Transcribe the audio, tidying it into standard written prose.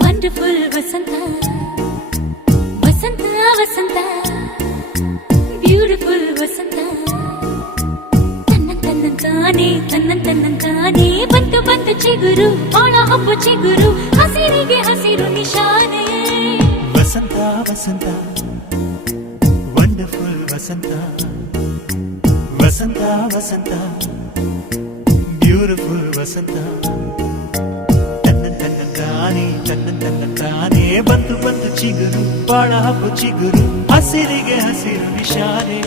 wonderful ವಸಂತ ವಸಂತ ವಸಂತ beautiful ವಸಂತ ತನ್ನಂತಾನೆ ಬಂತು ಬಂತು ಚಿಗುರು ಒಣ ಹಬ್ಬ ಚಿಗುರು ಹಸಿರಿಗೆ ಹಸಿರು ನಿಶಾನೆ ವಸಂತ ವಸಂತ ವಂಡರ್ಫುಲ್ ವಸಂತ ವಸಂತ ವಸಂತ ಬ್ಯೂಟಿಫುಲ್ ವಸಂತ ತನ್ನಂತಾನೆ ಬಂತು ಬಂತು ಚಿಗುರು ಬಾಳ ಹಬ್ಬ ಚಿಗುರು ಹಸಿರಿಗೆ ಹಸಿರು ನಿಶಾನೆ